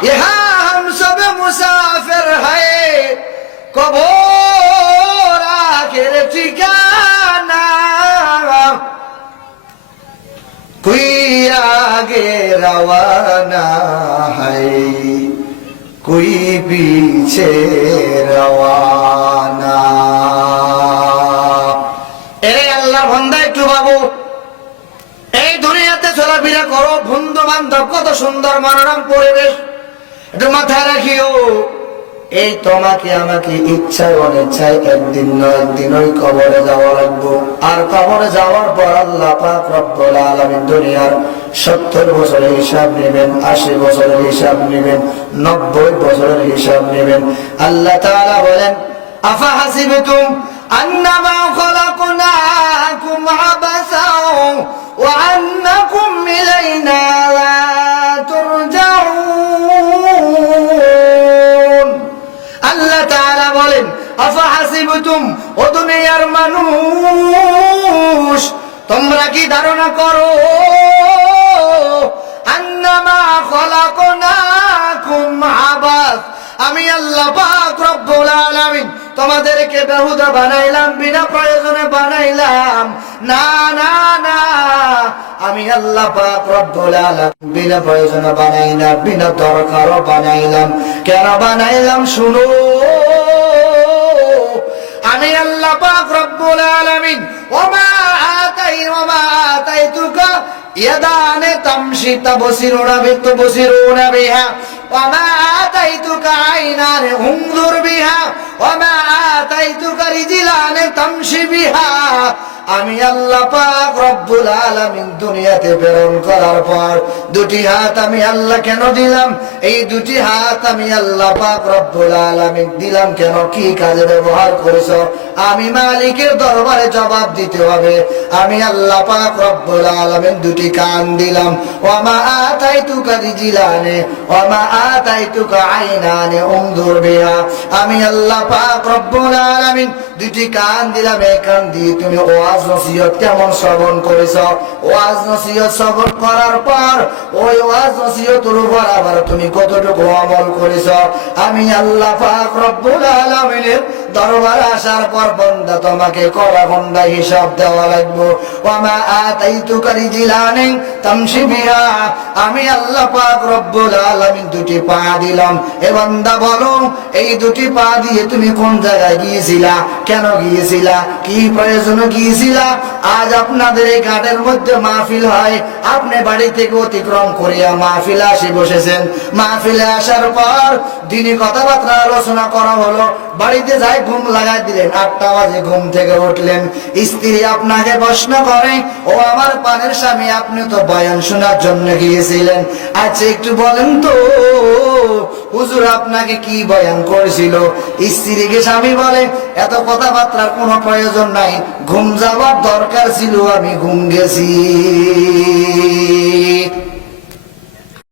यहाँ हम सब मुसाफिर है कबोर आखिर ठिकाना कोई आगे रवाना है कोई पीछे रवाना এরে আল্লাহ বন্ধা একটু বাবু এই দুনিয়াতে চলাফেরা করো বন্ধু বান্ধব কত সুন্দর মনোরম পরিবেশ এটা মাথায় রাখিও। এই তোমাকে, আমাকে ইচ্ছায় অনিচ্ছায় একদিন না একদিন ওই কবরে যাওয়া লাগবো। আর কবরে যাওয়ার পর আল্লাহ পাক রব্বুল আলামিন দুনিয়ার সত্তর বছরের হিসাব নেবেন, আশি বছরের হিসাব নেবেন, নব্বই বছরের হিসাব নেবেন। আল্লাহ তাআলা বলেন আফা হাসিবতুম আন্নামা খালাকুন বলেন আফা হাসিবতুম, ও দুনিয়ার মানুষ, তোমরা কি ধারণা করো? আন্নামা খলাকনাকুম আবাস আমি আল্লাহ পাক রব্বুল আলামিন তোমাদেরকে বেহুদা বানাইলাম, বিনা প্রয়োজনে বানাইলাম। না না না, আমি আল্লাহ পাক রব্বুল আলামিন বিনা প্রয়োজনে বানাইলাম, বিনা দরকারও বানাইলাম। কেন বানাইলাম শুনো? আমি আল্লাহ পাক রব্বুল আলামিন, ওমা আতাই, ওমা আতাইতুকা, ইয়াদানে তামশি তাবসিরুনা বিতুবসিরুনা বিহা, ওমা আতাইতুকা আইনানে উনজুর বিহা, ওমা আতাইতুকা রিজলানে তামশি বিহা আমি আল্লাহ পাক রব্বুল আলামিন দুনিয়াতে প্রেরণ করার পর দুটি হাত আমি আল্লাহ কেন দিলাম? এই দুটি হাত আমি আল্লাহ পাক রব্বুল আলামিন দিলাম কেন? কি কাজে ব্যবহার করেছ? আমি মালিকের দরবারে জবাব দিতে হবে। আমি আল্লাহ পাক রব্বুল আলামিন দুটি কান দিলাম। ওমা আতাইতুকা রিজিলানে ওমা আতাইতুকা আইনানে, উনজুর বিহা। আমি আল্লাহ পাক রব্বুল আলামিন দুটি কান দিলাম। এই কান দিয়ে তুমি ওয়াজ নসিহত কেমন শ্রবণ করেছ? ওয়াজ নসিহত শ্রবণ করার পর ওই ওয়াজ নসিহতের উপর আবার তুমি কতটুকু আমল করেছ? আমি আল্লাহ পাক রব্বুল আলামিনের দরবারে আসার পর বন্দা তোমাকে কড়া বন্দা হিসাব দেওয়া লাগবো। ওমা আতাইতুকা রিজিলানে তামশি বিহা আমি আল্লাহ পাক রব্বুল আলামিন দুটি পা দিলাম। এ বান্দা বলো, এই দুটি পা দিয়ে তুমি কোন জায়গায় গিয়েছিলা? কেন গিয়েছিলা? কি প্রয়োজনে গিয়েছিলা? আজ আপনাদের এই ঘাটের মধ্যে মাহফিল হয়। আপনি বাড়ি থেকে অতিক্রম করিয়া মাহফিলে আসি বসেছেন। মাহফিলে আসার পর দিনে কথাবার্তা আলোচনা করা হলো। বাড়িতে যাই ঘুম লাগাই দিলেন। আটটা বাজে ঘুম থেকে উঠলেন। স্ত্রী আপনাকে প্রশ্ন করে, ও আমার পানের স্বামী, আপনি তো বয়ান শোনার জন্য গিয়েছিলেন। আচ্ছা একটু বলেন তো, হুজুর আপনাকে কি বয়ান করেছিল? স্ত্রীকে স্বামী বলে, এত কথাবার্তার কোনো প্রয়োজন নাই। ঘুম যাওয়ার দরকার ছিল, আমি ঘুম গেছি।